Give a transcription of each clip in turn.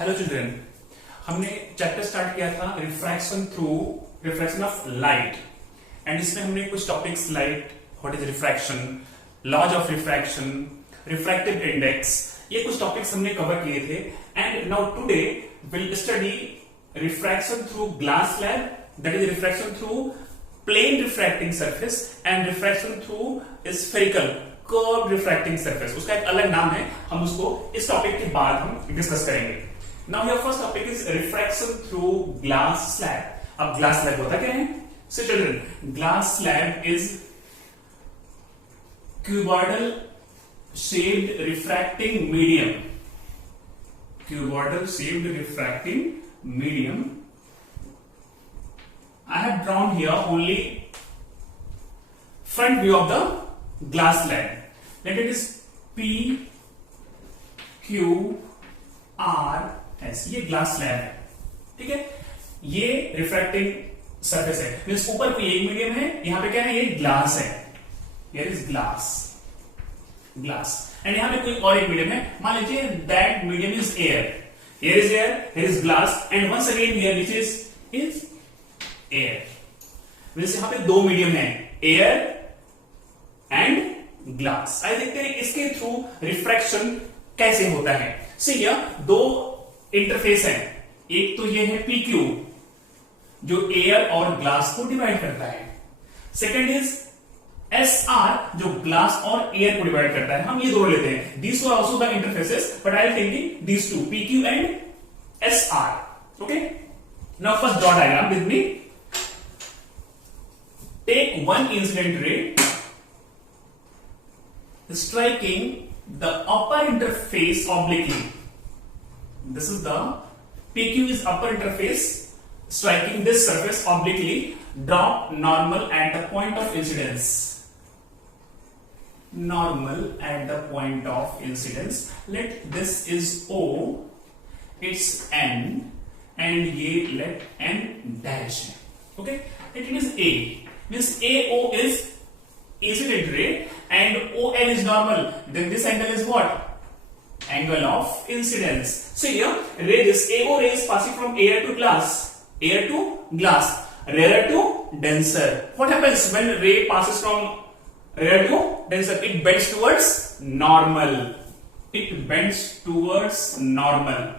Hello children, हमने chapter start किया था रिफ्रैक्शन ऑफ लाइट एंड इसमें हमने कुछ topics light, what is refraction, laws of refraction, refractive index, ये कुछ टॉपिक्स हमने कवर किए थे। And now today will study refraction through glass slab, that is refraction through plane refracting surface and refraction through spherical curve refracting surface. उसका एक अलग नाम है, हम उसको इस टॉपिक के बाद हम डिस्कस करेंगे। Now your first topic is refraction through glass slab. अब glass slab होता क्या है? So children, glass slab is cuboidal shaped refracting medium. Cuboidal shaped refracting medium. I have drawn here only front view of the glass slab. Let it is P, Q, R, ये glass slab है, ठीक है। ये refracting surface है, means ऊपर कोई एक medium है, यहां पे क्या है, ये ग्लास है, हियर इज ग्लास एंड यहां पे कोई और एक मीडियम है, मान लीजिए that medium is air, here is air, here is glass and once again here which is air. Means यहां पे दो मीडियम है, एयर एंड ग्लास। आइए देखते हैं इसके थ्रू रिफ्रैक्शन कैसे होता है। सी दो इंटरफेस है, एक तो ये है PQ जो एयर और ग्लास को डिवाइड करता है, सेकंड इज SR जो ग्लास और एयर को डिवाइड करता है। हम ये दोनों लेते हैं, these two are also the interfaces but I am taking these two, PQ and SR। Okay, now first draw diagram with me. Take one incident ray striking the upper interface obliquely. This is the PQ is upper interface striking this surface obliquely. Draw normal at the point of incidence. Normal at the point of incidence. Let this is O, it's N, and ये let N dash है. Okay, let it is A. Means AO is incident ray and ON is normal. Then this angle is what? Angle of incidence. So here, this AO ray is passing from air to glass, rarer to denser. What happens when ray passes from rarer to denser? It bends towards normal.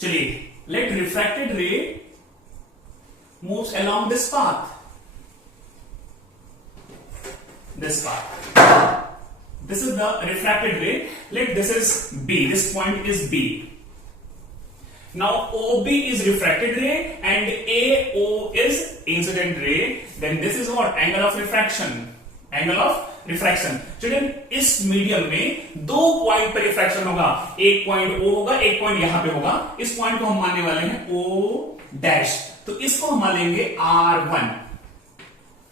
चलिए, let refracted ray moves along this path. This is the refracted ray. Let this is B. This point is B. Now OB is refracted ray and AO is incident ray. Then this is what? Angle of refraction. Children, इस medium में दो point पर refraction होगा, एक point O होगा, एक point यहां पे होगा। इस पॉइंट को हम मानने वाले हैं O डैश, तो इसको हम मान लेंगे R1,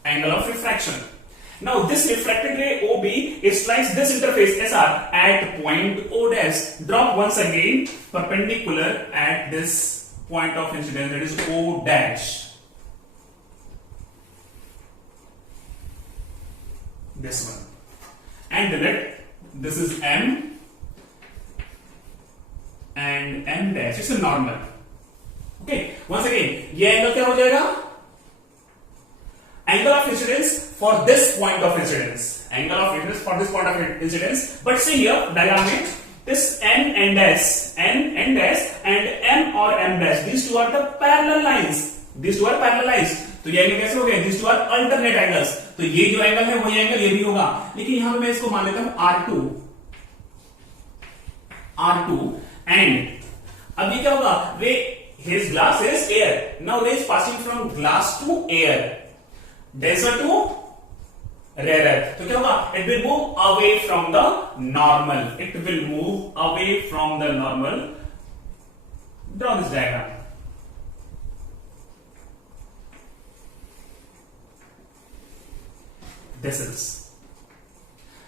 angle of refraction. Now this refracted ray OB it strikes this interface SR at point O dash. Drop once again perpendicular at this point of incidence, that is O dash. This one. And let this is M and M dash. It's a normal. Okay. Once again, ये angle क्या हो जाएगा? Angle of incidence for this point of incidence. But see here, diagram में this N and S and M or M dash, these two are the parallel lines. तो ये angle कैसे हो गए? These two are alternate angles. तो ये जो angle है वही एंगल ये भी होगा, लेकिन यहां पे मैं इसको मान लेता हूं R2 and अब ये क्या होगा? His glass is air. Now ray is passing from glass to air. Denser to rarer. तो क्या होगा? It will move away from the normal. Draw this diagram.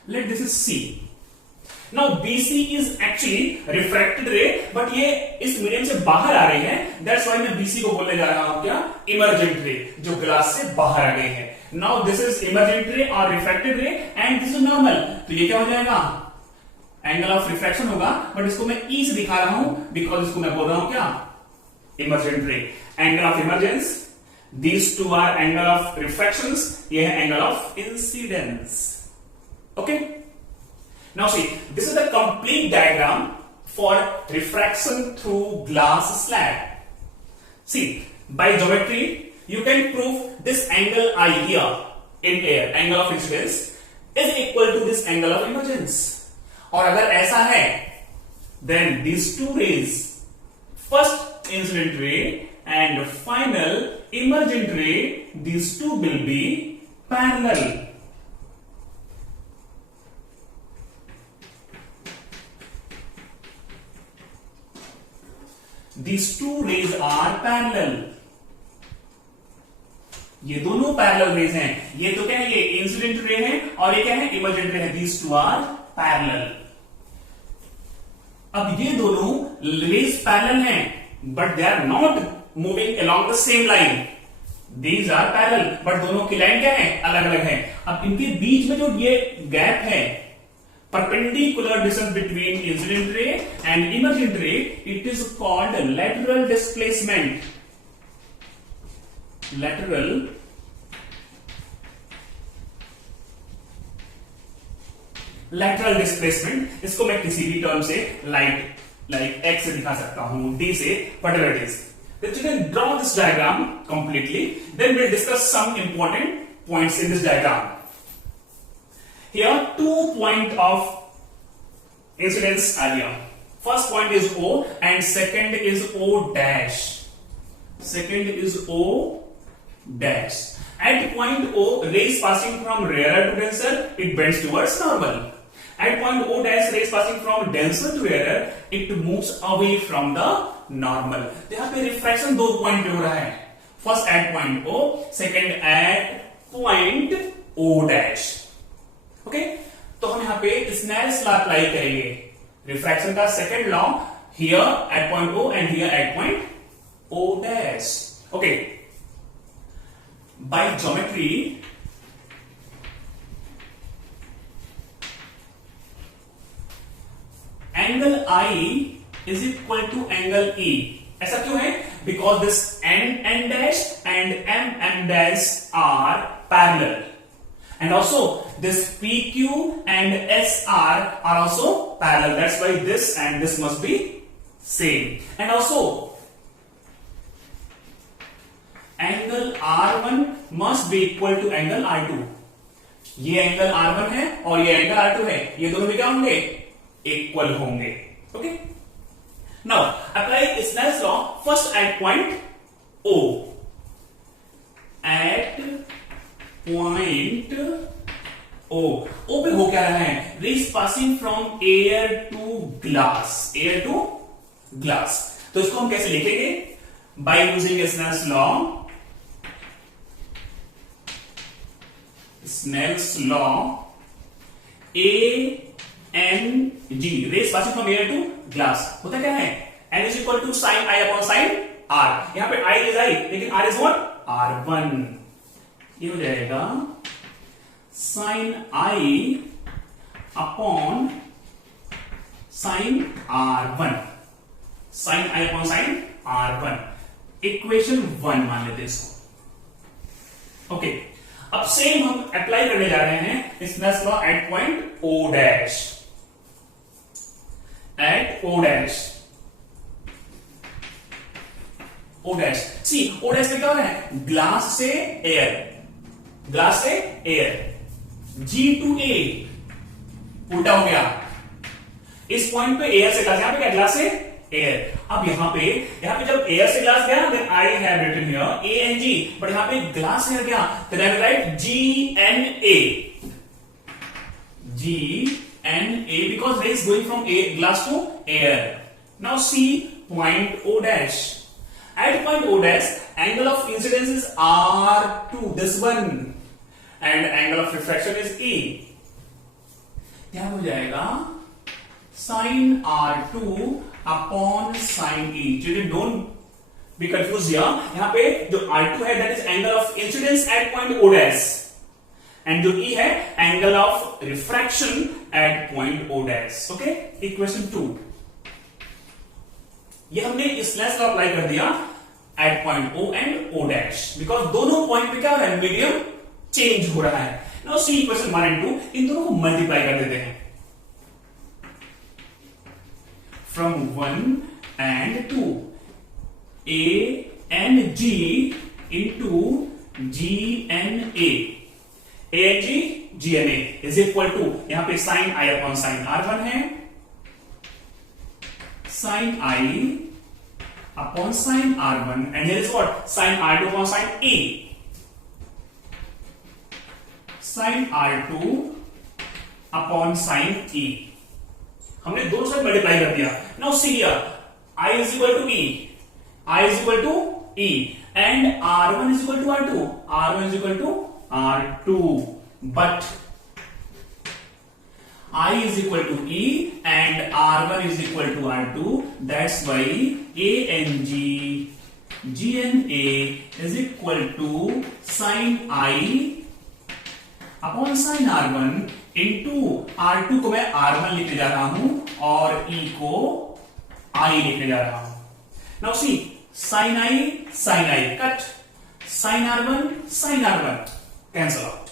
Let this is C. Now BC is actually refracted ray, but ये इस medium से बाहर आ रही है, that's why मैं BC को बोलने जा रहा हूं क्या? Emergent ray, जो ग्लास से बाहर आ गई है। Now this is emergent ray or refracted ray and this is normal. तो ये क्या हो जाएगा? एंगल ऑफ रिफ्रैक्शन होगा, बट इसको मैं ई से दिखा रहा हूं बिकॉज इसको मैं बोल रहा हूं क्या, emergent ray. Angle of emergence, these two are angle of refractions, ये है angle of incidence. Okay, now see this is the complete diagram for refraction through glass slab. See, by geometry, you can prove this angle I here in air, angle of incidence, is equal to this angle of emergence. और अगर ऐसा है, then these two rays, first incident ray and final emergent ray, these two will be parallel. These two rays are parallel. ये दोनों parallel raise हैं। ये तो क्या है, ये इंसिडेंट रे है और ये क्या है, इमर्जेंट रे है। These two are parallel. अब ये दोनों रेज पैरेलल हैं, but they are not moving along the same line. These are parallel, but दोनों की लाइन क्या है, अलग अलग है। अब इनके बीच में जो ये गैप है, perpendicular distance between incident ray and emergent ray, it is called lateral displacement. Lateral displacement, इसको मैं किसी भी टर्म से like x से दिखा सकता हूं, d से, whatever it is. Then you can draw this diagram completely. Then we'll discuss some important points in this diagram. Here 2 points of incidence are here. First point is O and second is O dash. At point O, rays passing from rarer to denser, it bends towards normal. At point O dash, rays passing from denser to rarer, it moves away from the normal. यहाँ पे refraction 2 point पे हो रहा है। First at point O, second at point O dash. Okay, तो हम यहाँ पे स्नेल्स लॉ अप्लाई करेंगे, रिफ्रैक्शन का second law, here at point O and here at point O dash. Okay, by geometry angle I is equal to angle E. ऐसा क्यों है? Because this N dash and M dash are parallel. And also this PQ and SR are also parallel. That's why this and this must be same. And also angle R1 must be equal to angle R2. ये angle R1 है और ये angle R2 है, ये दोनों भी क्या होंगे, इक्वल होंगे. Okay, now apply Snell's law first at point O. At point O पे हो क्या रहा है, rays passing from air to glass. तो इसको हम कैसे लिखेंगे, by using Snell's law ANG, rays passing from air to glass होता क्या है, N is equal to sine I upon sine R. यहां पे I इज I, लेकिन R इज व्हाट, R1. ये हो जाएगा sine I upon sine R1, sine I upon sine R1. Equation 1 मान लेते इसको. ओके, अब सेम हम अप्लाई करने जा रहे हैं Snell's law at point O dash. O dash, see O dash में क्या हो रहा है, ग्लास से एयर, G टू A उल्टा हो गया. इस पॉइंट पे एयर से ग्लास, यहां पे क्या, ग्लास से एयर. अब यहां पे जब एयर से ग्लास गया, then I have written here ANG, but यहां पे ग्लास एयर गया, then I will write GNA because ray is going from glass to air. Now see point O dash. At point O dash, angle of incidence is R2, this one, and angle of refraction is E. क्या हो जाएगा, sin R2 upon sin E. Children, don't be confused here. यहाँ पे जो R2 है, that is angle of incidence at point O dash, and जो E है angle of refraction at point O dash. Okay, equation 2 ये हमने इस slash law apply कर दिया at point O and O dash, because दोनों point पे क्या हो रहा है, मीडियम चेंज हो रहा है। नाउ सी इक्वेशन 1 एंड 2, इन दोनों को मल्टीप्लाई कर देते हैं from 1 and 2, A N G into G N A N G N A is equal to, यहां पे sine I upon sine R1 है, sine I upon sine R1 and here is what, sine R2 upon sine A, sine R2 upon sine E। हमने दोनों side multiply कर दिया। Now see here I is equal to E, I is equal to E and R1 is equal to R2, R1 is equal to R2, but I is equal to E and R1 is equal to R2, that's why ANG GNA is equal to sin I upon sin R1 into R2 को मैं R1 लिखने जा रहा हूं और E को I लिखने जा रहा हूं। Now see sin I cut, sin R1 cancel out.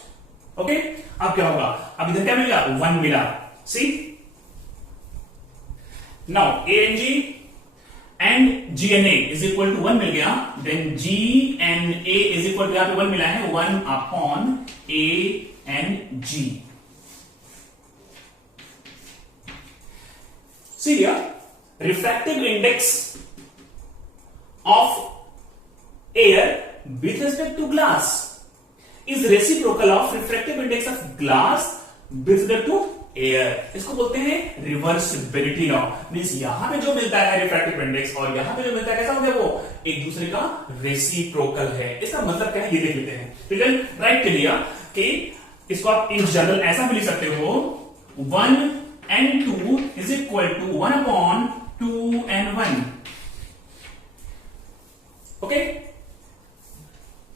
Okay, अब क्या होगा, अब इधर क्या मिलेगा, 1 मिला। See now ANG and GNA is equal to 1 मिल गया, then GNA is equal to, यहां पे 1 मिला है, 1 upon ANG। See here refractive index of air with respect to glass is reciprocal of refractive index of glass with respect to air। इसको बोलते हैं reversibility law. Means यहां पे जो मिलता है रिफ्रैक्टिव इंडेक्स और यहां पे जो मिलता है कैसा हो गया, वो एक दूसरे का रेसिप्रोकल है। इसका मतलब क्या है ये देख लेते हैं। ठीक है, राइट के लिया कि इसको आप इन जनरल ऐसा भी लिख सकते हो, 1 and 2 is equal to 1 upon 2 and 1। Okay,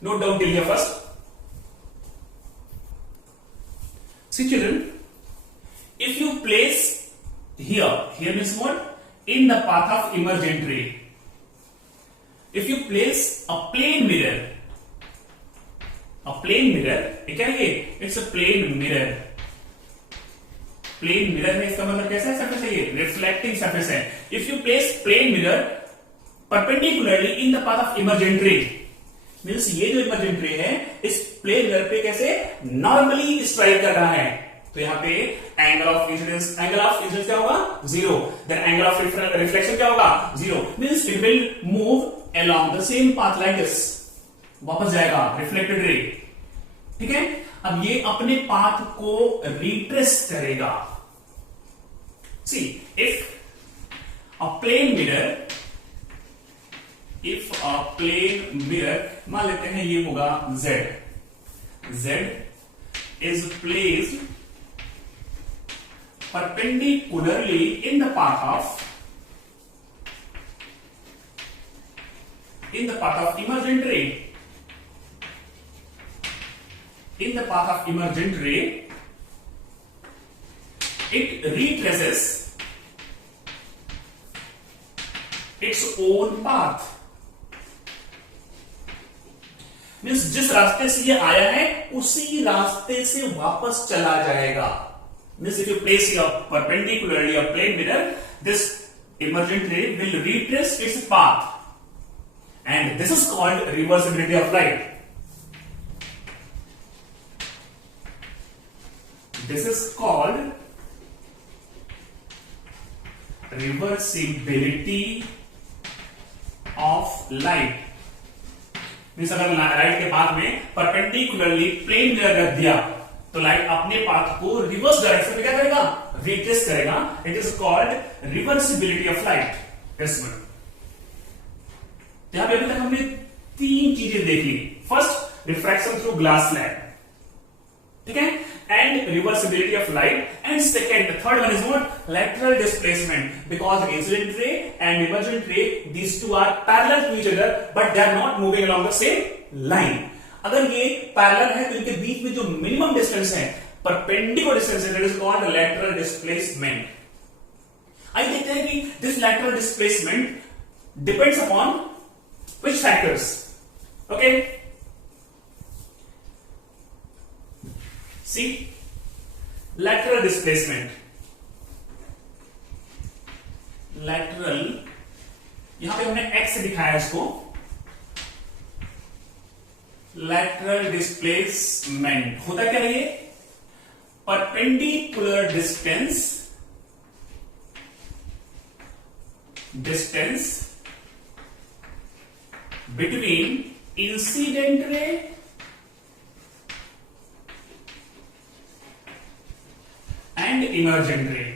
note down के लिए first. See children, if you place here means what? In the path of emergent ray, if you place a plane mirror, ये क्या है, it's a plane mirror है, इसका मतलब कैसा है, सरफेस है, ये रिफ्लेक्टिंग सरफेस है। If you place plane mirror perpendicularly in the path of emergent ray, means ये जो इमर्जेंट रे है इस प्लेन मिरर पे कैसे नॉर्मली स्ट्राइक कर रहा है, तो यहाँ पे एंगल ऑफ इंसिडेंस क्या होगा, 0, देन एंगल ऑफ रिफ्लेक्शन क्या होगा, 0, means it will move along the same path like this, वापस जाएगा रिफ्लेक्टेड रे। ठीक है, अब ये अपने पाथ को रिट्रेस करेगा। See if a plane mirror मान लेते हैं ये होगा Z is placed perpendicularly in the path of emergent ray. In the path of emergent ray, it retraces its own path। Means जिस रास्ते से ये आया है उसी रास्ते से वापस चला जाएगा। Means if you place perpendicularly a plane mirror, this emergent ray will retrace its path, and this is called reversibility of light। This is called reversibility of light। Means अगर लाइट के पाथ में perpendicularly plane mirror रख दिया तो light अपने path को reverse direction में क्या करेगा, रिट्रेस करेगा। It is called reversibility of light. यहां पे अभी तक हमने 3 चीजें देखी। First, refraction through glass slab, ठीक है, and reversibility of light, and second, the third one is what, lateral displacement, because incident ray and emergent ray, these two are parallel to each other but they are not moving along the same line। अगर ये parallel है तो इनके बीच में जो minimum distance है, perpendicular distance है, that is called lateral displacement. आइए देखते हैं कि this lateral displacement depends upon which factors. Okay, see lateral displacement, lateral, यहां पे हमने एक्स से दिखाया इसको, लैटरल डिस्प्लेसमेंट होता क्या है ये? Perpendicular distance between incident ray and emergent ray,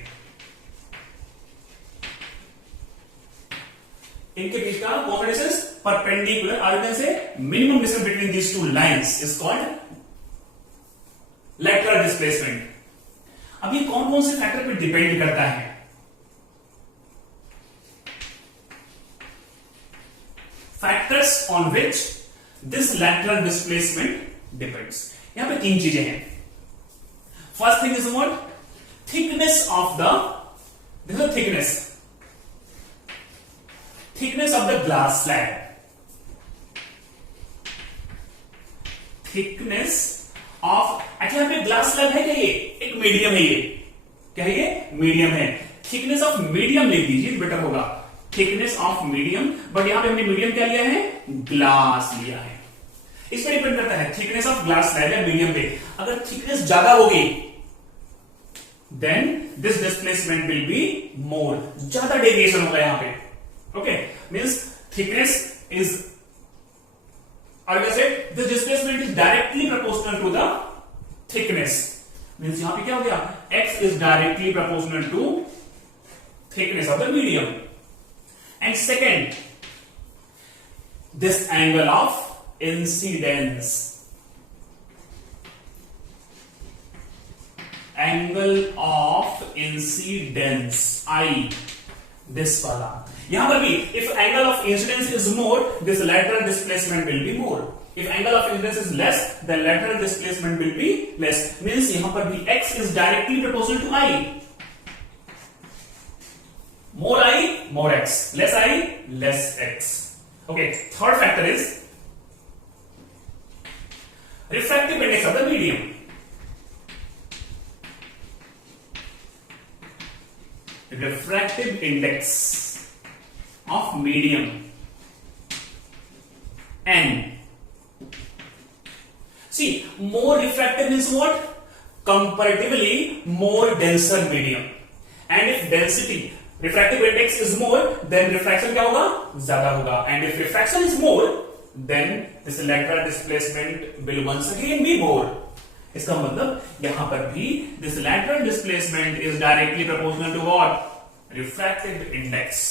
इनके बीच का कौन सा डिस्टेंस? परपेंडिकुलर, और can say minimum distance between these two lines is called lateral displacement. अब ये कौन कौन से फैक्टर पे डिपेंड करता है? Factors on which this lateral displacement depends. यहां पे तीन चीजें हैं। First thing is what? Thickness of the, this is thickness of the glass slab, thickness of, actually यहां पे ग्लास स्लैब है क्या? ये एक मीडियम है, ये क्या है? ये मीडियम है। थिकनेस ऑफ मीडियम लिख दीजिए, बेटर होगा, थिकनेस ऑफ मीडियम, बट यहां पे हमने मीडियम क्या लिया है? ग्लास लिया है। इस पर डिपेंड करता है थिकनेस ऑफ ग्लास स्लैब या मीडियम पे। अगर थिकनेस ज्यादा होगी then this displacement will be more, ज्यादा डेविएशन होगा यहां पे। ओके, मींस थिकनेस इज, और वैसे this displacement is directly proportional to the thickness, means यहां पे क्या हो गया? x is directly proportional to thickness of the medium. And second, this angle of incidence, angle of incidence I, this वाला, यहां पर भी if angle of incidence is more, this lateral displacement will be more. If angle of incidence is less, then lateral displacement will be less. Means यहां पर भी x is directly proportional to I. More I, more x. Less I, less x. Okay. Third factor is refractive index of the medium. Refractive index of medium N. See, more refractive means what? Comparatively more denser medium. And if density, refractive index is more, then refraction क्या होगा? ज्यादा होगा. And if refraction is more, then this lateral displacement will once again be more. इसका मतलब यहां पर भी this lateral displacement is directly proportional to what? Refractive index.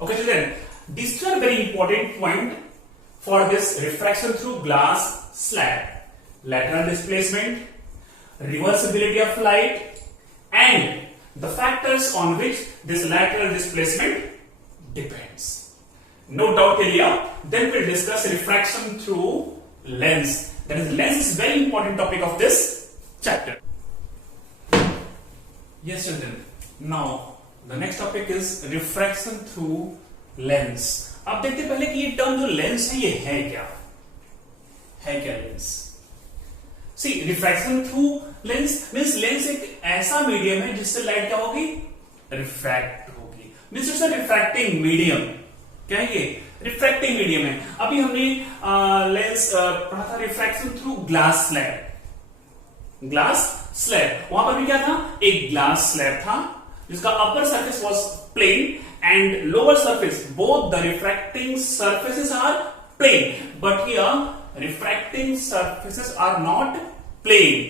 Okay, children, these are very important point for this refraction through glass slab. Lateral displacement, reversibility of light, and the factors on which this lateral displacement depends. No doubt here. Then we'll discuss refraction through lens. That is, lens is very important topic of this chapter. Yes, children. Now the next topic is refraction through lens. अब देखते हैं पहले कि ये term जो lens है ये है क्या? है क्या lens? See, refraction through lens means lens एक ऐसा मीडियम है जिससे लाइट क्या होगी? रिफ्रैक्ट होगी। Means it's a refracting medium. क्या है ये? रिफ्रैक्टिंग मीडियम है। अभी हमने लेंस पढ़ा था refraction through glass slab. Glass slab, वहां पर भी क्या था? एक ग्लास स्लैब था जिसका upper surface was plane and lower surface, both the refracting surfaces are plane, but here refracting surfaces are not plane.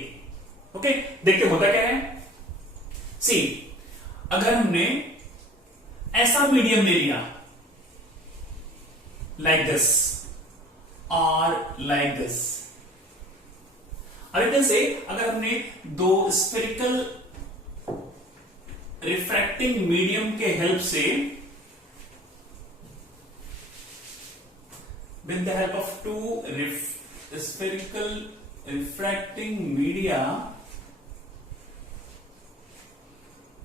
Okay, देखिए होता क्या है? See, अगर हमने ऐसा मीडियम ले लिया like this or like this, और से अगर हमने दो स्फेरिकल रिफ्रैक्टिंग मीडियम के हेल्प से, with the help of two spherical refracting media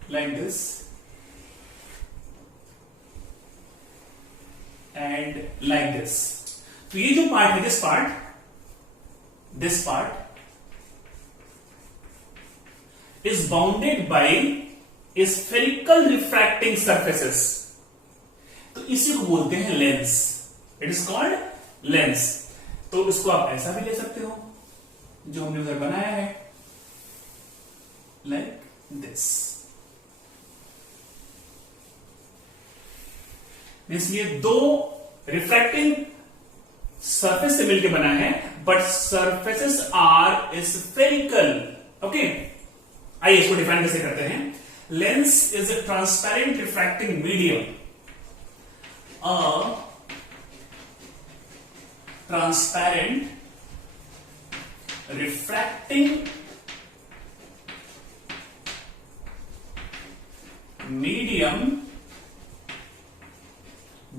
like this and like this. तो ये जो पार्ट है, this part is bounded by spherical refracting surfaces. तो इसी को बोलते हैं lens. It is called lens. तो इसको आप ऐसा भी ले सकते हो जो हमने उधर बनाया है, लाइक दिस. मीन्स ये दो रिफ्रैक्टिंग सरफेस से मिलकर बना है, but surfaces are spherical. Okay, आइए इसको डिफाइन कैसे करते हैं. Lens is a transparent refracting medium. A transparent refracting medium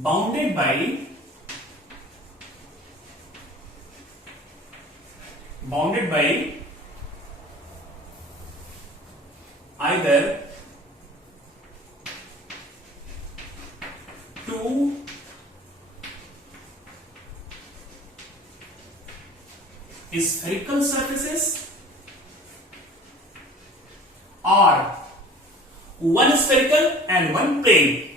bounded by either two spherical surfaces or one spherical and one plane.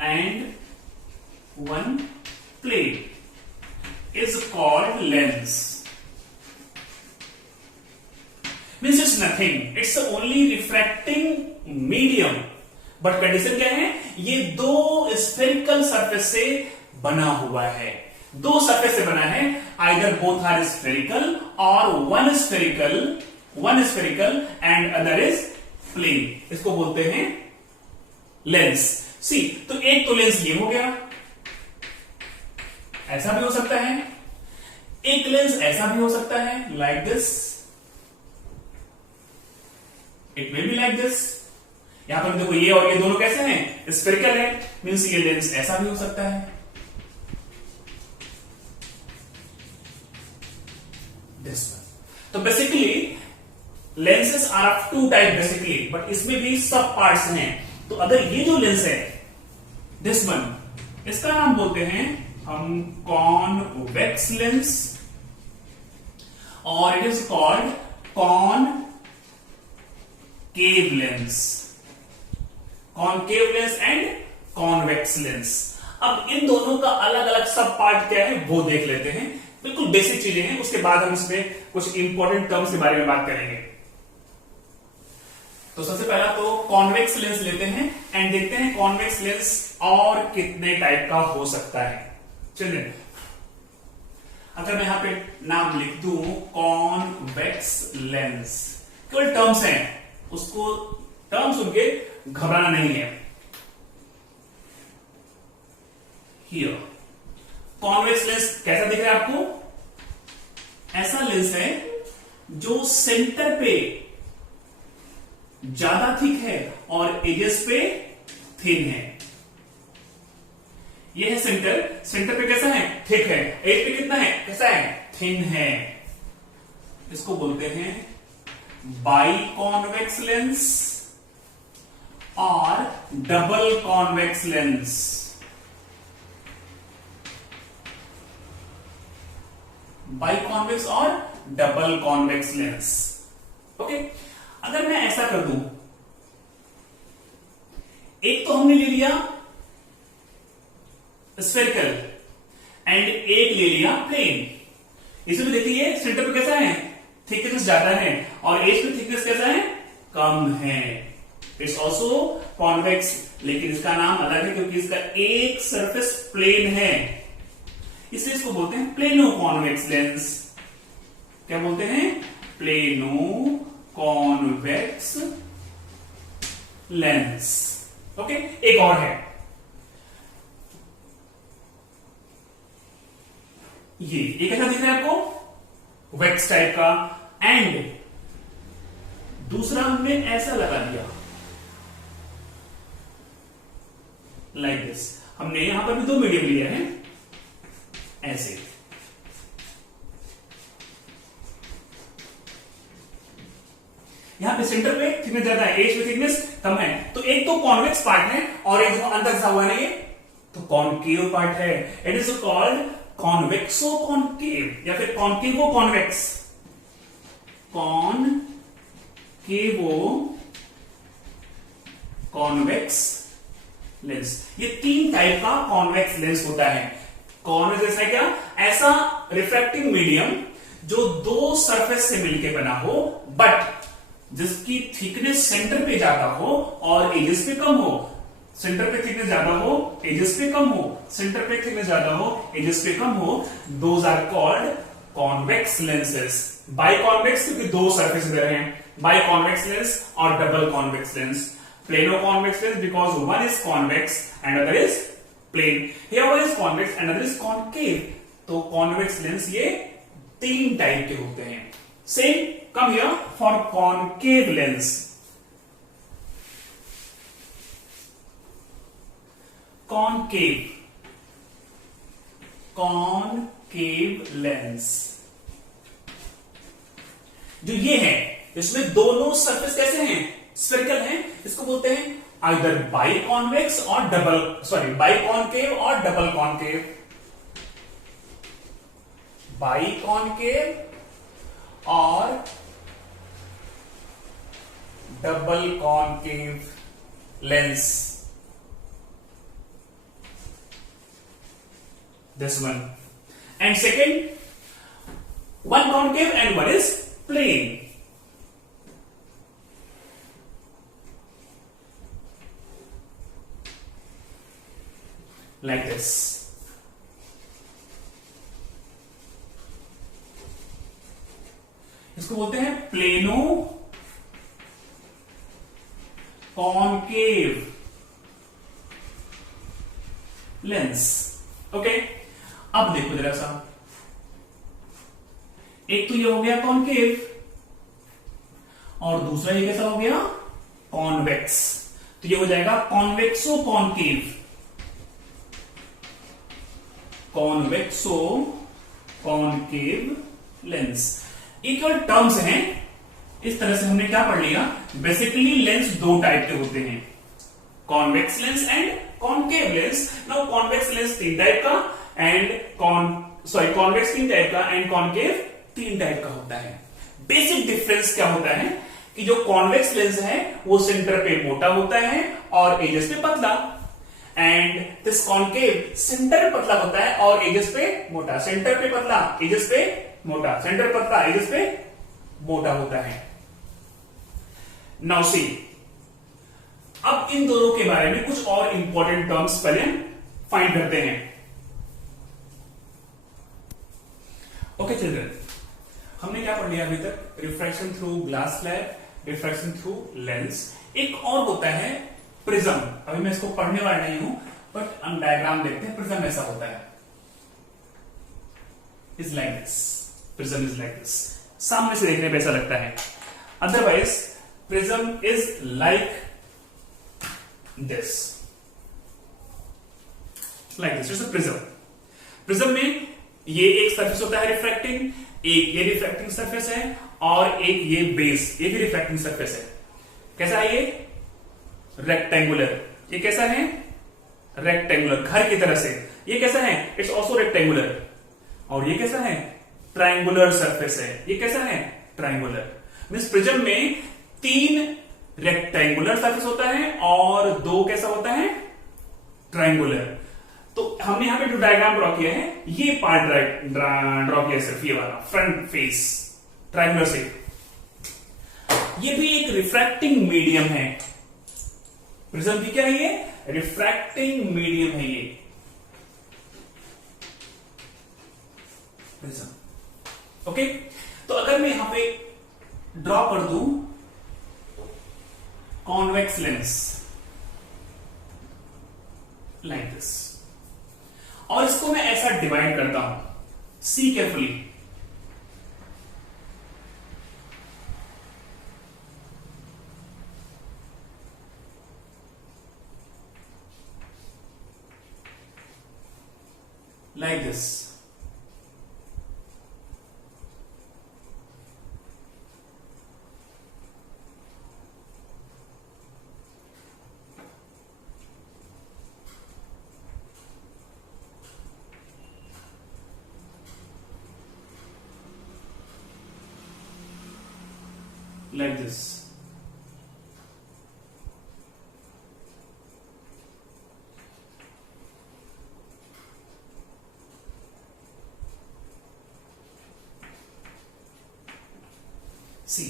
And one plane is called lens. Means it's nothing. It's only refracting medium. But condition क्या है, ये दो spherical surface से बना हुआ है. दो surface से बना है, आइदर बोथ आर स्फेरिकल और one spherical and other is plane. इसको बोलते हैं लेंस. सी, तो एक तो लेंस ये हो गया, ऐसा भी हो सकता है. एक लेंस ऐसा भी हो सकता है, like this. It will be like this. यहां पर देखो, ये और ये दोनों कैसे हैं, स्फेरिकल है. मींस ये लेंस ऐसा भी हो सकता है, दिस वन. तो basically lenses are of two type basically, but इसमें भी सब पार्ट्स हैं. तो अगर ये जो लेंस है, दिस वन, इसका नाम बोलते हैं हम कॉन्वेक्स लेंस, और it is called concave lens. Concave lens and convex lens. अब इन दोनों का अलग अलग सब पार्ट क्या है वो देख लेते हैं. बिल्कुल बेसिक चीजें हैं, उसके बाद हम इसमें कुछ इंपॉर्टेंट टर्म्स के बारे में बात करेंगे. तो सबसे पहला तो कॉन्वेक्स लेंस लेते हैं एंड देखते हैं कॉन्वेक्स लेंस और कितने टाइप का हो सकता है. चलिए, अगर मैं यहां पे नाम लिख दूं कॉन्वेक्स लेंस, केवल टर्म्स हैं, उसको टर्म सुन के घबराना नहीं है. हियर कॉन्वेक्स लेंस कैसा दिख रहा है आपको? ऐसा लेंस है जो सेंटर पे ज्यादा थिक है और एजेस पे थिन है. ये है सेंटर पे कैसा है, थिक है. एज पे कितना है, कैसा है, थिन है. इसको बोलते हैं बाई कॉन्वेक्स लेंस और double convex lens. By convex और डबल कॉन्वेक्स लेंस. ओके, अगर मैं ऐसा कर दूं, एक तो हमने ले लिया स्फेरिकल एंड एक ले लिया प्लेन. इसमें देखिए सेंटर पे कैसा है, थिकनेस ज्यादा है और एज पे थिकनेस कैसा है, कम है. इट्स ऑल्सो कॉन्वेक्स, लेकिन इसका नाम अलग है क्योंकि इसका एक सरफेस प्लेन है, इसलिए इसको बोलते हैं प्लेनो कॉन्वेक्स लेंस. क्या बोलते हैं, प्लेनो कॉन्वेक्स लेंस. ओके, एक और है, ये कैसा दिख रहा है आपको, वैक्स टाइप का. एंड दूसरा हमने ऐसा लगा दिया, लाइक दिस। हमने यहां पर भी दो मीडियम लिए हैं ऐसे। यहां पे सेंटर पे थिकनेस ज्यादा है, एज पे थिकनेस कम है, तो एक तो कॉन्वेक्स पार्ट है और एक जो अंदर सा हुआ नहीं है तो कॉनकेव पार्ट है। इट इज कॉल्ड कॉन्वेक्सो कॉनकेव या फिर कॉनकेवो कॉन्वेक्स। कॉनकेवो convex lens. ये तीन टाइप का कॉन्वेक्स लेंस होता है। कॉन्वेक्स जैसा क्या? ऐसा रिफ्रैक्टिंग मीडियम जो दो सरफेस से मिलकर बना हो बट जिसकी थिकनेस सेंटर पे ज्यादा हो और एजेस पे कम हो। सेंटर पे थिकनेस ज्यादा हो, एजेस पे कम हो, सेंटर पे थिकनेस ज्यादा हो, एजेस पे कम हो। Those are called convex lenses. Biconvex क्योंकि दो सरफेस इधर हैं, बाई कॉन्वेक्स लेंस और double convex lens. Plano convex lens because one is convex and other is plane. Here one is convex and other is concave. तो convex lens ये तीन type के होते हैं। Same come here for concave lens. Concave lens जो ये है इसमें दोनों सरफेस कैसे हैं? स्फेरिकल हैं। इसको बोलते हैं आइदर बाई कॉन्वेक्स और बाई कॉनकेव और डबल कॉनकेव। बाई कॉनकेव और double concave lens. This one. And second, one concave and one is plane. Like this. इसको बोलते हैं प्लेनो कॉनकेव लेंस। ओके, अब देखो जरा सा, एक तो ये हो गया कॉनकेव और दूसरा ये कैसा हो गया? कॉन्वेक्स। तो ये हो जाएगा कॉन्वेक्सो concave. कॉन्वेक्सो concave lens. Equal terms हैं। इस तरह से हमने क्या पढ़ लिया? बेसिकली लेंस दो टाइप के होते हैं, convex lens and concave lens. Now convex lens तीन टाइप का एंड कॉन्वेक्स तीन टाइप का एंड कॉनकेव तीन टाइप का होता है। बेसिक डिफरेंस क्या होता है कि जो कॉन्वेक्स लेंस है वो सेंटर पे मोटा होता है और एजेस पे पतला, एंड दिस कॉनकेव सेंटर पे पतला होता है और एजेस पे मोटा। सेंटर पे पतला, एजेस पे मोटा, सेंटर पतला, एजेस पे मोटा होता है। नाउ सी, अब इन दोनों के बारे में कुछ और इंपॉर्टेंट टर्म्स पहले फाइंड करते हैं। ओके चिल्ड्रन, हमने क्या पढ़ लिया अभी तक? Refraction through glass slab, refraction through lens. एक और होता है प्रिज्म। अभी मैं इसको पढ़ने वाला नहीं हूं बट हम डायग्राम देखते हैं। प्रिज्म ऐसा होता है, is like this. Prism is like this. सामने से देखने पे ऐसा लगता है, otherwise prism is like this, like this. It's a prism. Prism में ये एक सरफेस होता है रिफ्रैक्टिंग, एक ये रिफ्रैक्टिंग सरफेस है और एक ये बेस, ये भी रिफ्रैक्टिंग सरफेस है। कैसा है ये? रेक्टेंगुलर। ये कैसा है? रेक्टेंगुलर, घर की तरह से। ये कैसा है? It's also rectangular. और ये कैसा है? ट्रायंगुलर सरफेस है। ये कैसा है? ट्रायंगुलर। मींस प्रिज्म में तीन रेक्टेंगुलर सरफेस होता है और दो कैसा होता है? ट्रायंगुलर। तो हमने यहां पे जो डायग्राम ड्रॉ किया है, ये पार्ट ड्रॉ किया, सिर्फ ये वाला फ्रंट फेस ट्रायंगुलर से। ये भी एक रिफ्रैक्टिंग मीडियम है। प्रिज्म भी क्या है? ये रिफ्रैक्टिंग मीडियम है। ये प्रिज्म। ओके, तो अगर मैं यहां पे ड्रॉ कर दूं कॉन्वेक्स लेंस लाइक दिस, और इसको मैं ऐसा डिवाइड करता हूं, see carefully. like this. Like this. सी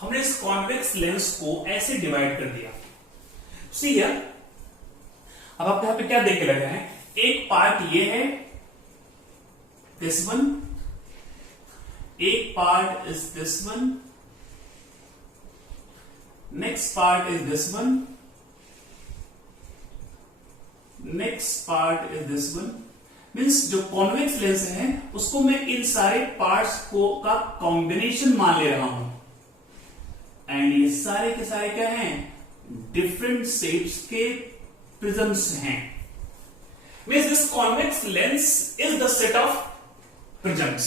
हमने इस कॉन्वेक्स लेंस को ऐसे डिवाइड कर दिया। सी हियर, अब आप यहां पे क्या देख के लगे हैं, एक पार्ट ये है दिस वन, एक part is this one, next part is this one, next part is this one। Means जो कॉन्वेक्स लेंस है उसको मैं इन सारे पार्ट्स को का कॉम्बिनेशन मान ले रहा हूं, एंड ये सारे के सारे क्या हैं, डिफरेंट शेप्स के प्रिज्म्स हैं। Means this convex lens is the set of prisms.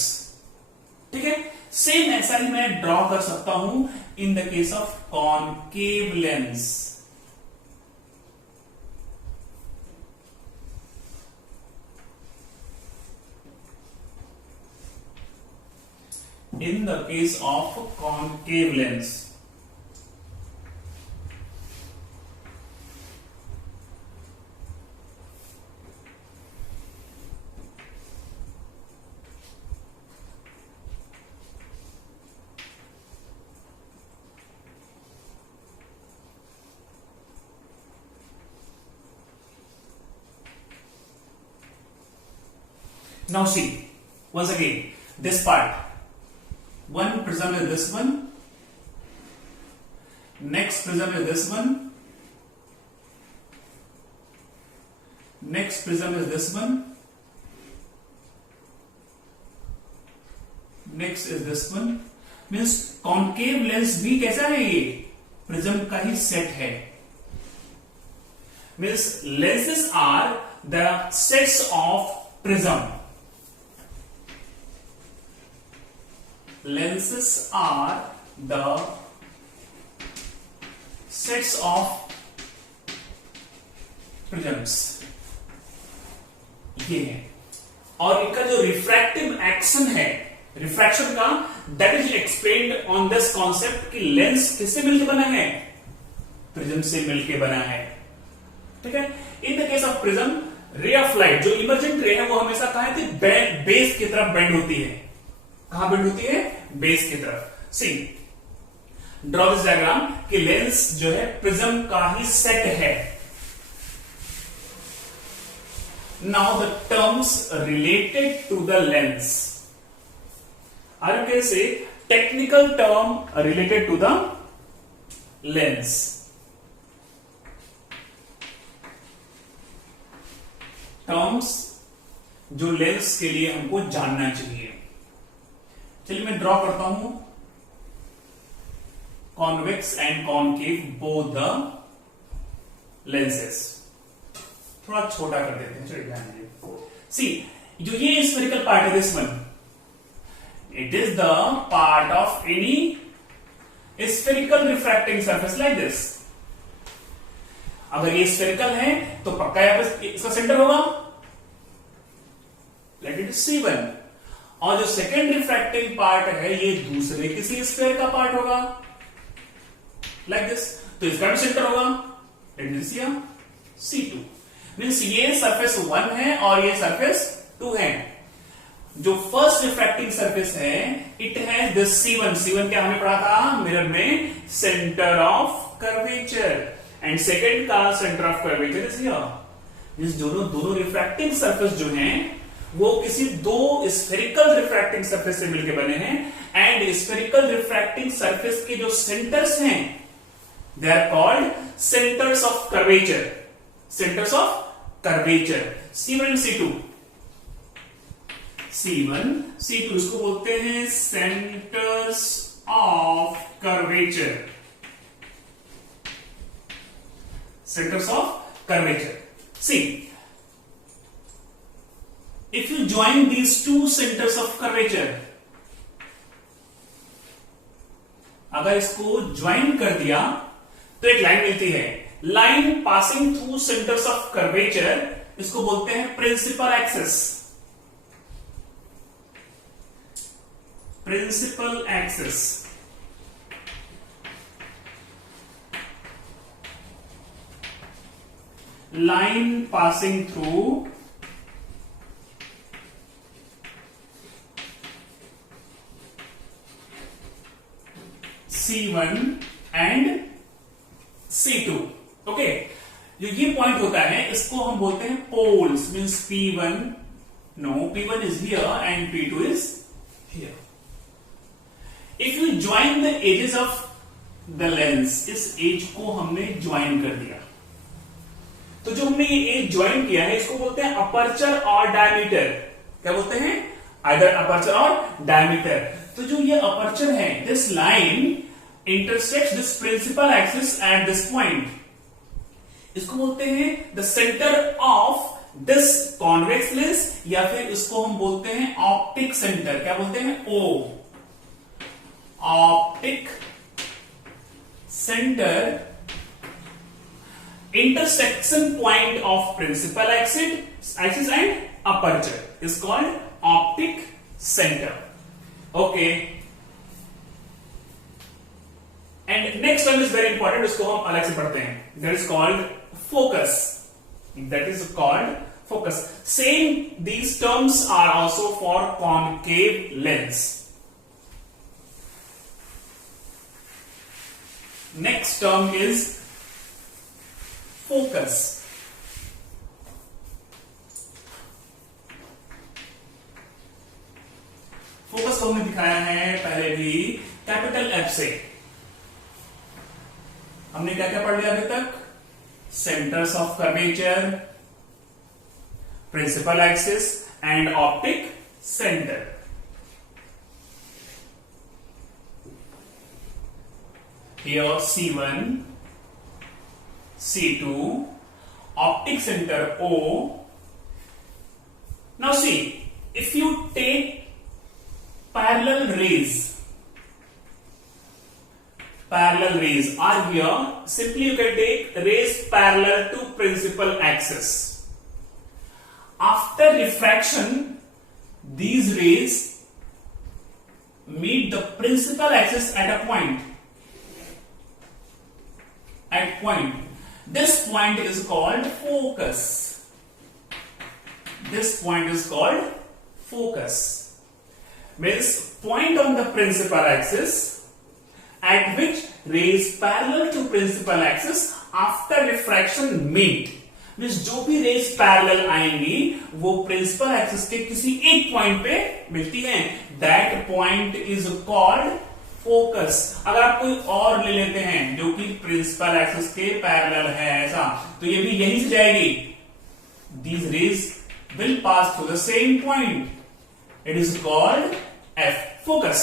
ठीक है, सेम ऐसा ही मैं ड्रॉ कर सकता हूं इन the case of concave lens. In the case of concave lens, now see once again this part, one prism is this one, next prism is this one, next prism is this one, next is this one। Means concave lens भी कैसा है, ये prism का ही set है। Means lenses are the sets of prism. Lenses are the sets of prisms। ये है, और इनका जो रिफ्रैक्टिव एक्शन है, रिफ्रैक्शन का, that is explained on this concept कि लेंस किससे मिलकर बना है, प्रिज्म से मिलकर बना है। ठीक है, इन the case of prism, ray of light जो इमर्जेंट रे है वो हमेशा कहा है कि बेस की तरफ बेंड होती है। कहां बेंड होती है, बेस की तरफ। सी ड्रॉ दिस डायग्राम कि लेंस जो है प्रिज्म का ही सेट है। Now the terms related to the lens are can say technical term related to the lens. Terms जो लेंस के लिए हमको जानना चाहिए। चलिए मैं ड्रॉ करता हूं convex and concave both the lenses. थोड़ा छोटा कर देते हैं, चलिए ध्यान दीजिए। सी जो ये स्फेरिकल पार्ट है this one, it is the part of any spherical refracting surface like this. अगर ये स्फेरिकल है तो पक्का यहां पर इसका सेंटर होगा, लेट इट C1। और जो सेकेंड रिफ्रैक्टिंग पार्ट है ये दूसरे किसी स्फीयर का पार्ट होगा लाइक दिस, तो इसका भी सेंटर होगा, लेट दिस C2। मीन्स ये सरफेस 1 है और ये सरफेस 2 है। जो फर्स्ट रिफ्रैक्टिंग सरफेस है it has this C1। C1 क्या हमने पढ़ा था मिरर में, centre of curvature, and second का centre of curvature is here. Means दोनों रिफ्रैक्टिंग सरफेस जो हैं वो किसी दो स्फेरिकल रिफ्रैक्टिंग सरफेस से मिलकर बने हैं, एंड स्फेरिकल रिफ्रैक्टिंग सरफेस के जो सेंटर्स हैं they are called centres of curvature. Centres of curvature C1 and C2। C1 C2 इसको बोलते हैं centres of curvature. Centres of curvature. See if you join these two centers of curvature, अगर इसको join कर दिया तो एक लाइन मिलती है, line passing through centres of curvature, इसको बोलते हैं principal axis, principal axis. Line passing through C1 and C2। Okay, जो ये पॉइंट होता है इसको हम बोलते हैं poles, means P1, no, P1 is here and P2 is here. If you join the edges of the lens, इस edge को हमने ज्वाइन कर दिया, तो जो हमने ये एज ज्वाइन किया है इसको बोलते हैं अपर्चर और डायमीटर। क्या बोलते हैं? आइदर अपर्चर और डायमीटर। तो जो ये अपर्चर है, this line intersects this principal axis at this point, इसको बोलते हैं the center of this convex lens, या फिर इसको हम बोलते हैं ऑप्टिक सेंटर। क्या बोलते हैं? O, optic centre, intersection point of principal axis and aperture is called optic center. Okay, and next one is very important, इसको हम अलग से पढ़ते हैं, that is called focus, that is called focus. Same, these terms are also for concave lens. Next term is focus. Focus को हमने दिखाया है पहले भी कैपिटल एफ से। हमने क्या क्या पढ़ लिया अभी तक? Centres of curvature, principal axis and optic centre. Here C1, C2, optic center O. Now see, if you take parallel rays are here, simply you can take rays parallel to principal axis. After refraction, these rays meet the principal axis at a point. This point is called focus. This point is called focus. Means point on the principal axis at which rays parallel to principal axis after refraction meet. Means जो भी rays parallel आएंगी वो principal axis के किसी एक point पे मिलती हैं. That point is called focus. अगर आप कोई और ले लेते हैं जो कि principal axis के parallel है ऐसा, तो ये भी यहीं से जाएगी. These rays will pass through the same point. It is called F, focus.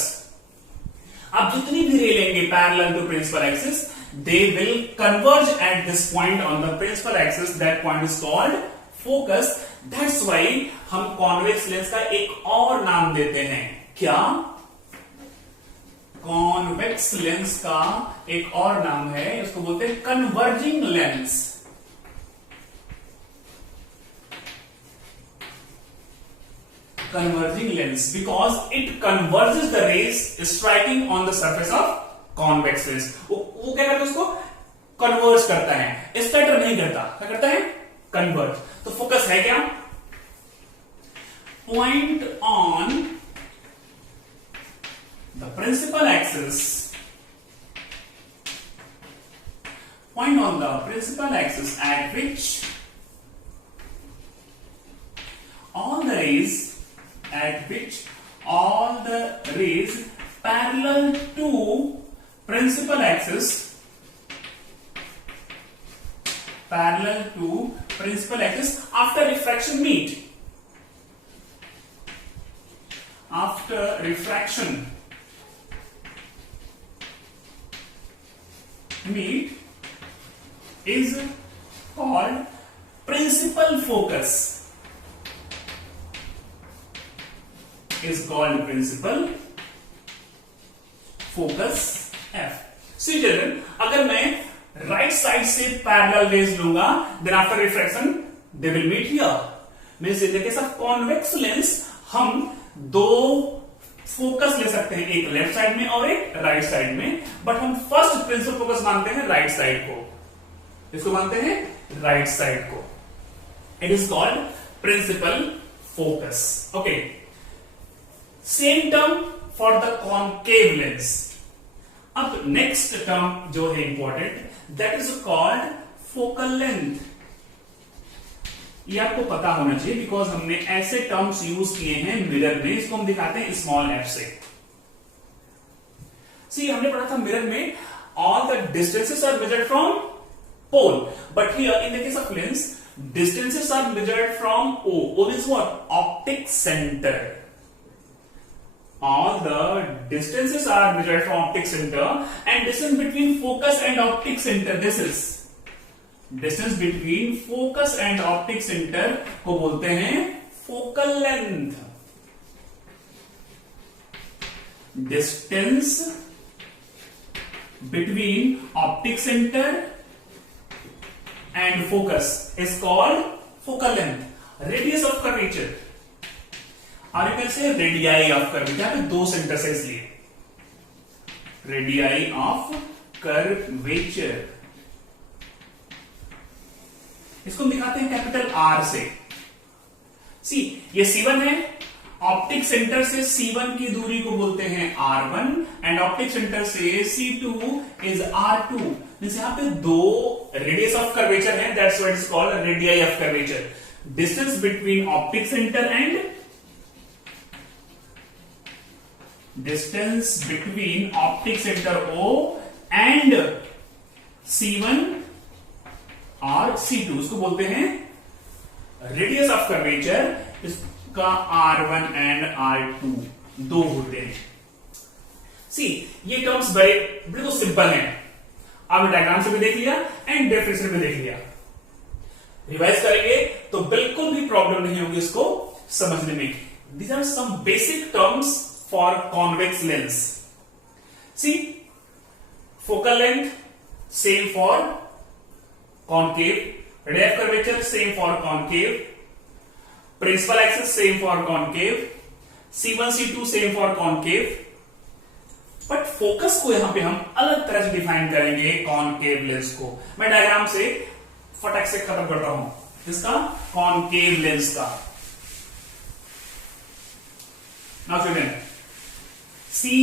आप जितनी भी रे लेंगे parallel to principal axis, they will converge at this point on the principal axis. That point is called focus. That's why हम convex lens का एक और नाम देते हैं. क्या? कॉन्वेक्स लेंस का एक और नाम है, उसको बोलते हैं converging lens. Converging lens, because it converges the rays striking on the surface of convex lens. वो क्या करता है? उसको कन्वर्ज करता है, स्कैटर नहीं करता. क्या करता है? कन्वर्ज. तो फोकस है क्या? Point on the principal axis. Point on the principal axis at which all the rays parallel to principal axis after refraction meet. After refraction meet is called principal focus. is called principal focus F. See children, अगर मैं right side से parallel rays लूंगा, then after refraction they will meet here. Means in the case of convex lens हम दो focus ले सकते हैं, एक लेफ्ट साइड में और एक राइट साइड में, बट हम फर्स्ट प्रिंसिपल फोकस मानते हैं राइट साइड को. इसको मानते हैं राइट साइड को. It is called principal focus. Okay, same term for the concave lens. अब नेक्स्ट टर्म जो है important, that is called focal length. ये आपको पता होना चाहिए बिकॉज हमने ऐसे टर्म्स यूज किए हैं मिरर में. इसको हम दिखाते हैं स्मॉल एफ से. सी हमने पढ़ा था मिरर में all the distances are measured from pole, but here in the case of lens distances are measured from O. O is what? Optic center. All the distances are measured from optic center, and distance between focus and optic center, this is distance between focus and optic center को बोलते हैं focal length. Distance between optic center and focus is called focal length. Radius of curvature, or you can say radii of curvature. यहाँ पे दो centres है इसलिए radii of curvature. इसको हम दिखाते हैं कैपिटल R से. सी ये C1 है. ऑप्टिक सेंटर से C1 की दूरी को बोलते हैं R1 एंड ऑप्टिक सेंटर से C2 इज R2. मींस यहां पे दो रेडियस ऑफ कर्वेचर है, that's what is called radii of curvature. Distance between optic centre and distance between optic centre O and C1 और C2 इसको बोलते हैं radius of curvature. इसका R1 एंड R2 दो होते हैं. सी ये टर्म्स बिल्कुल सिंपल हैं. आपने डायग्राम से भी देख लिया एंड डेफिनेशन भी देख लिया. रिवाइज करेंगे तो बिल्कुल भी प्रॉब्लम नहीं होगी इसको समझने में. These are some basic terms for convex lens. See focal length same for concave, radius of curvature same for concave, principal axis same for concave, C1 C2 same for concave. But focus को यहां पे हम अलग तरह से define करेंगे concave lens को. मैं डायग्राम से फटक से खत्म करता हूं. इसका कॉनकेव लेंस का. Now student see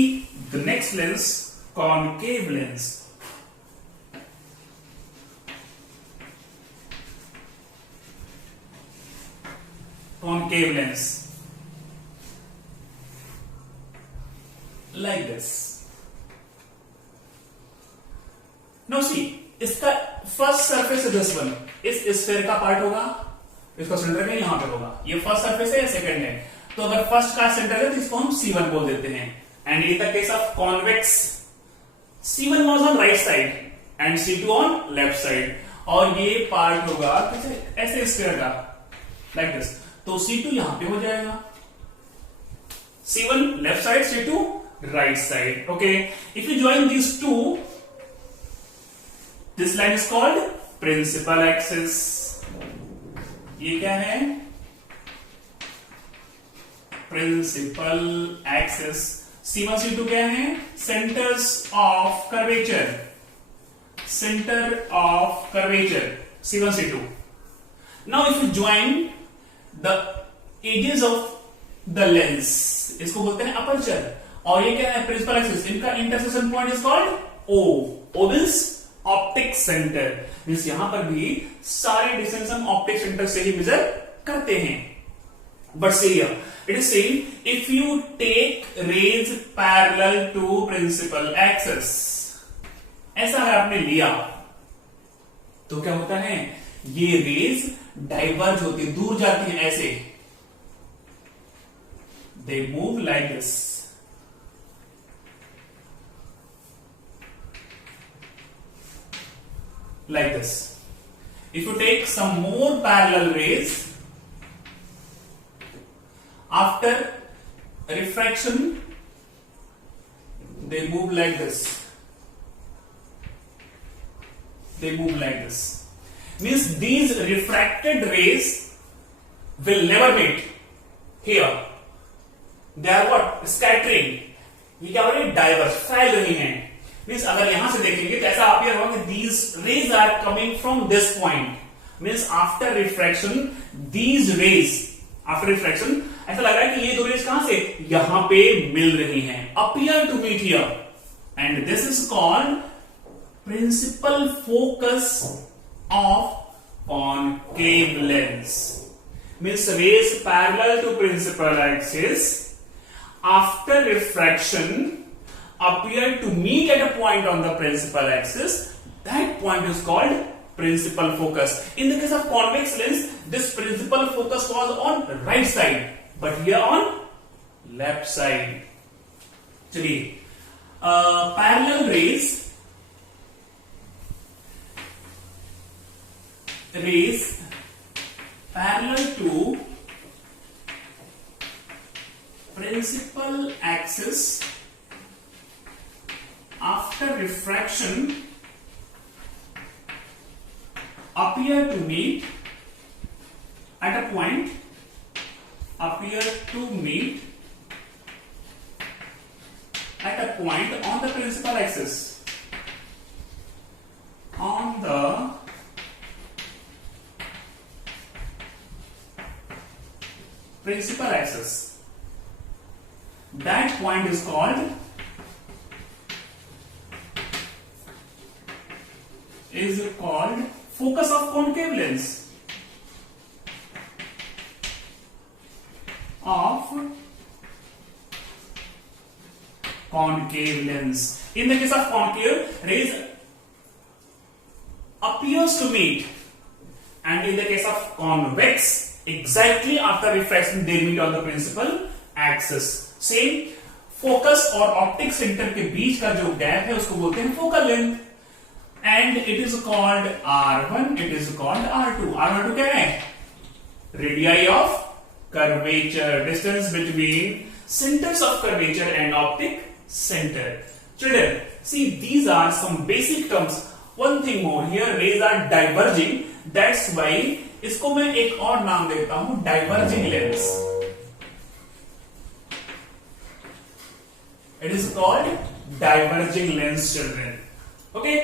the next lens, concave lens. concave lens like this. Now see, इसका फर्स्ट सरफेस है दिस वन. इस स्फीयर का पार्ट होगा, इसका सेंटर में यहां पे होगा. ये फर्स्ट सरफेस है या सेकंड है? तो अगर फर्स्ट का सेंटर है तो इसको हम C1 बोल देते हैं. And in the case of convex C1 was on right side and C2 on left side. और ये पार्ट होगा ऐसे स्फीयर का लाइक दिस. तो C2 यहां पे हो जाएगा. C1 left side, C2 right side. Okay, if you join these two, this line is called principal axis. ये क्या है? Principal axis. C1 C2 क्या है? Centres of curvature. Centre of curvature C1 C2. Now if you join the edges of the lens, इसको बोलते हैं aperture. और ये क्या है? Principal axis. इनका intersection point is called O. O means optic centre. Means यहां पर भी सारे डिस्टेंस हम ऑप्टिक सेंटर से ही मेजर करते हैं. But see here it is saying if you take rays parallel to principal axis. ऐसा अगर आपने लिया तो क्या होता है? ये रेज डाइवर्ज होती, दूर जाती हैं ऐसे. They move like this. Like this. If you take some more parallel rays after refraction, they move like this. They move like this. Means these refracted rays will never meet here. They are what? Scattering. ये क्या हो रही है? Diverse, फैल रही हैं. Means अगर यहां से देखेंगे तो ऐसा अपीयर होगा कि these rays are coming from this point. Means after refraction these rays, after refraction ऐसा लग रहा है कि ये दो रेज कहां से? यहां पे मिल रही हैं. Appear to meet here. And this is called principal focus of concave lens. Means rays parallel to principal axis after refraction appear to meet at a point on the principal axis. That point is called principal focus. In the case of convex lens, this principal focus was on right side, but here on left side. चलिए, parallel rays parallel to principal axis after refraction appear to meet at a point on the principal axis, on the principal axis. That point is called focus of concave lens. In the case of concave, rays appears to meet, and in the case of convex, exactly after refraction they meet on the principal axis. Same focus और optic centre के बीच का जो gap है उसको बोलते हैं focal length. And it is called R1, it is called R2. R12 क्या है? Radii of curvature, distance between centers of curvature and optic center. Children, see these are some basic terms. One thing more, here rays are diverging. That's why इसको मैं एक और नाम देता हूं, diverging lens. It is called diverging lens, children. Okay.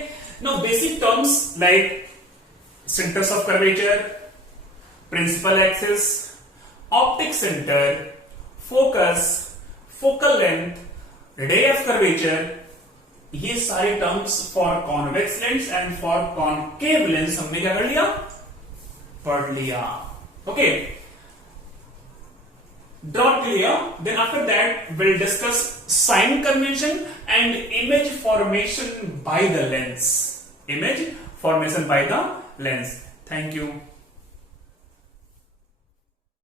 Now basic terms like centers of curvature, principal axis, optic center, focus, focal length, ray of curvature, ये सारे terms for convex lens and for concave lens हमने क्या कर लिया? पढ़ लिया. Okay, draw clear. Then after that will discuss sign convention and image formation by the lens. Image formation by the lens. Thank you.